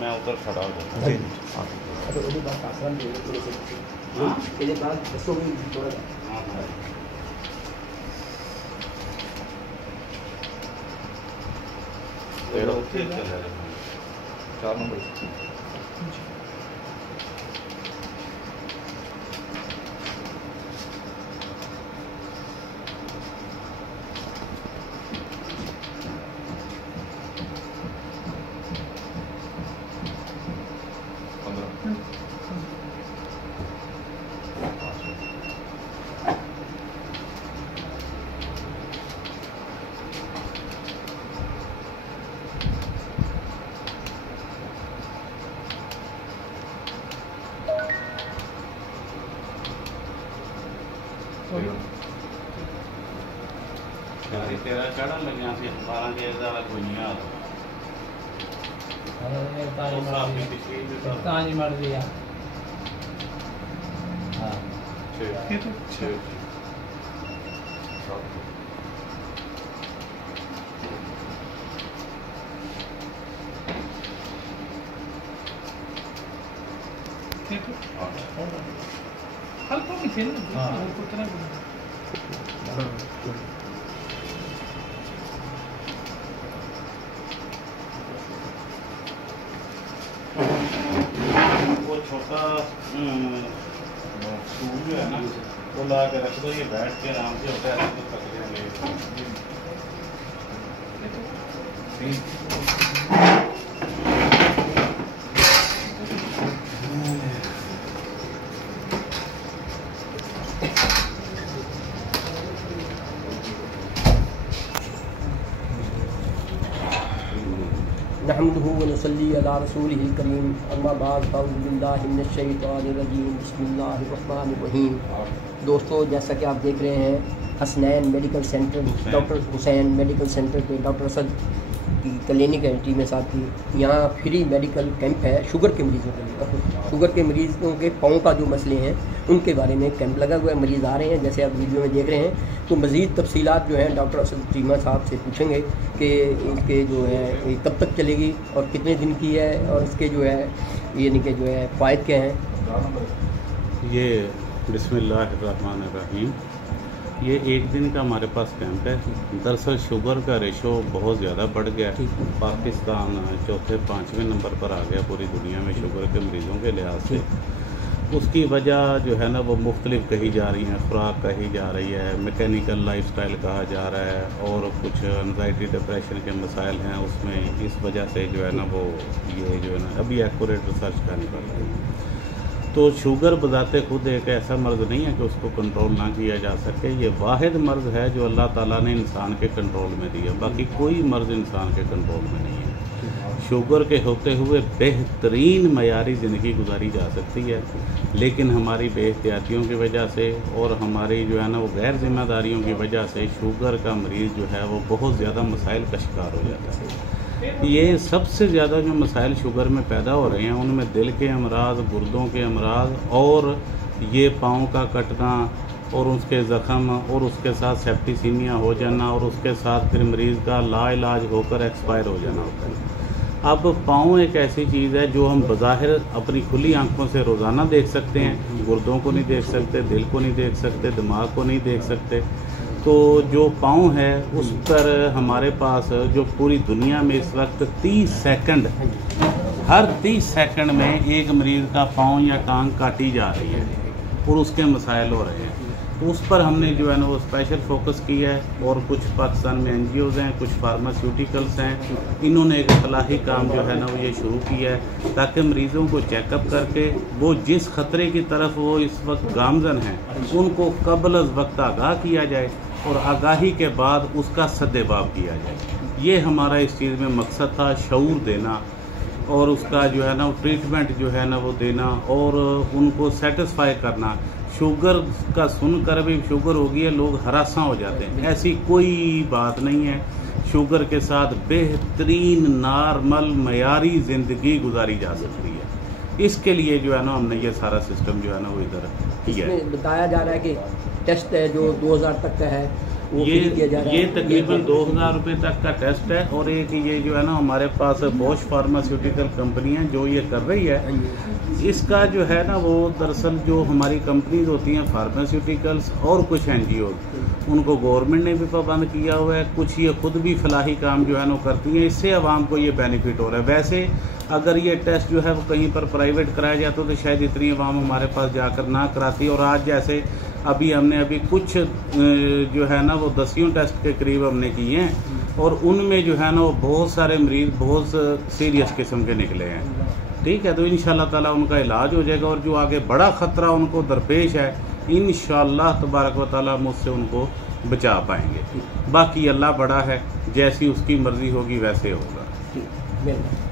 मैं उधर खड़ा हो जाता जी तो ਉਹਦੇ ਬਾਅਦ ਆਸਰਾ ਦੇ ਥੋੜੇ ਸੇ ਇਹਦੇ ਬਾਅਦ ਦੱਸੋਗੇ ਥੋੜਾ हाँ हाँ तेरा उत्थे चल रहा है 4 नंबर यार तेरा चढ़ा लग यहाँ से 12 के ज़्यादा कोई नहीं आ रहा ताजी मार दिया हाँ हल्का भी खेल वो छोटा स्टूल जो है ना वो ला के रख दो, ये बैठ के आराम से होता है तो थक जाएंगे। नहमदुहु व नसल्ली अला रसूलिहिल करीम अम्मा बाद अऊज़ु बिल्लाहि मिनश शैतानिर रजीम बिस्मिल्लाहिर रहमानिर रहीम। दोस्तों, जैसा कि आप देख रहे हैं Hasnain medical centre, doctor Hussain medical centre पे डॉक्टर असद की क्लिनिक है टी में साथ की। यहाँ फ्री मेडिकल कैंप है शुगर के मरीज़ों के लिए। शुगर के मरीज़ों के पाँव का जो मसले हैं उनके बारे में कैंप लगा हुआ है। मरीज़ आ रहे हैं जैसे आप वीडियो में देख रहे हैं। तो मज़ीद तफसीलात जो हैं डॉक्टर असद चीमा साहब से पूछेंगे कि इनके जो है ये कब तक चलेगी और कितने दिन की है और इसके जो है यानी कि जो है फ़ायदे क्या हैं। ये बिस्मिल्लाहिर्रहमानिर्रहीम, ये एक दिन का हमारे पास कैंप है। दरअसल शुगर का रेशो बहुत ज़्यादा बढ़ गया है। पाकिस्तान चौथे 5वें नंबर पर आ गया पूरी दुनिया में शुगर के मरीज़ों के लिहाज से। उसकी वजह जो है ना वो मुख्तलिफ कही जा रही हैं। खुराक कही जा रही है, मैकेनिकल लाइफस्टाइल कहा जा रहा है और कुछ एंजाइटी डिप्रेशन के मसाइल हैं उसमें। इस वजह से जो है ना वो ये जो है ना अभी एक्यूरेट रिसर्च करनी पड़ रही है। तो शुगर बजाते खुद एक ऐसा मर्ज़ नहीं है कि उसको कंट्रोल ना किया जा सके। ये वाहिद मर्ज़ है जो अल्लाह ताला ने इंसान के कंट्रोल में दिया, बाकी कोई मर्ज़ इंसान के कंट्रोल में नहीं है। शुगर के होते हुए बेहतरीन मयारी ज़िंदगी गुजारी जा सकती है, लेकिन हमारी बेहतियातियों की वजह से और हमारी जो है ना वो गैर जिम्मेदारियों की वजह से शुगर का मरीज़ जो है वो बहुत ज़्यादा मसाइल का शिकार हो जाता है। ये सबसे ज़्यादा जो मसाइल शुगर में पैदा हो रहे हैं उनमें दिल के अमराज, गुर्दों के अमराज और ये पाँव का कटना और उसके ज़ख़म और उसके साथ सेप्टिसीमिया हो जाना और उसके साथ फिर मरीज़ का लाइलाज होकर एक्सपायर हो जाना होता है। अब पाँव एक ऐसी चीज़ है जो हम बज़ाहिर अपनी खुली आंखों से रोज़ाना देख सकते हैं, गुर्दों को नहीं देख सकते, दिल को नहीं देख सकते, दिमाग को नहीं देख सकते। तो जो पाँव है उस पर हमारे पास जो पूरी दुनिया में इस वक्त 30 सेकंड, हर 30 सेकंड में एक मरीज़ का पाँव या टांग काटी जा रही है और उसके मसाइल हो रहे हैं। तो उस पर हमने जो है ना वो स्पेशल फोकस किया है और कुछ पाकिस्तान में NGOs हैं, कुछ फार्मास्यूटिकल्स हैं, इन्होंने एक फलाही काम जो है ना वो ये शुरू किया है ताकि मरीज़ों को चेकअप करके वो जिस ख़तरे की तरफ वो इस वक्त गामज़न हैं उनको कबल अज़ वक्त आगाह किया जाए और आगाही के बाद उसका सद्देबाब किया जाए। ये हमारा इस चीज़ में मकसद था, शऊर देना और उसका जो है ना वो ट्रीटमेंट जो है ना वो देना और उनको सेटिस्फाई करना। शुगर का सुनकर भी शुगर होगी है लोग हरासा हो जाते हैं, ऐसी कोई बात नहीं है। शुगर के साथ बेहतरीन नॉर्मल मयारी ज़िंदगी गुजारी जा सकती है। इसके लिए जो है ना हमने ये सारा सिस्टम जो है ना वो इधर किया है। बताया जा रहा है कि टेस्ट है जो 2000 तक का है वो ये फ्री किया जा रहा है? ये तकरीबन 2000 रुपये तक का टेस्ट है। और एक ये जो है ना हमारे पास बॉश फार्मास्यूटिकल कंपनी है जो ये कर रही है, इसका जो है ना वो दरअसल जो हमारी कंपनीज होती हैं फार्मास्यूटिकल्स और कुछ NGO, उनको गवर्नमेंट ने भी पाबंद किया हुआ है, कुछ ये खुद भी फलाही काम जो है ना करती हैं, इससे आवाम को ये बेनिफिट हो रहा है। वैसे अगर ये टेस्ट जो है वो कहीं पर प्राइवेट कराया जाता तो शायद इतनी आवाम हमारे पास जाकर ना कराती। और आज जैसे अभी कुछ जो है ना वो 10 टेस्ट के करीब हमने किए हैं और उनमें जो है ना वो बहुत सारे मरीज़ बहुत सीरियस किस्म के निकले हैं। ठीक है, तो इंशाअल्लाह ताला उनका इलाज हो जाएगा और जो आगे बड़ा ख़तरा उनको दरपेश है इंशाअल्लाह तबारक व तआला मुझसे उनको बचा पाएंगे। बाकी अल्लाह बड़ा है, जैसी उसकी मर्ज़ी होगी वैसे होगा। ठीक,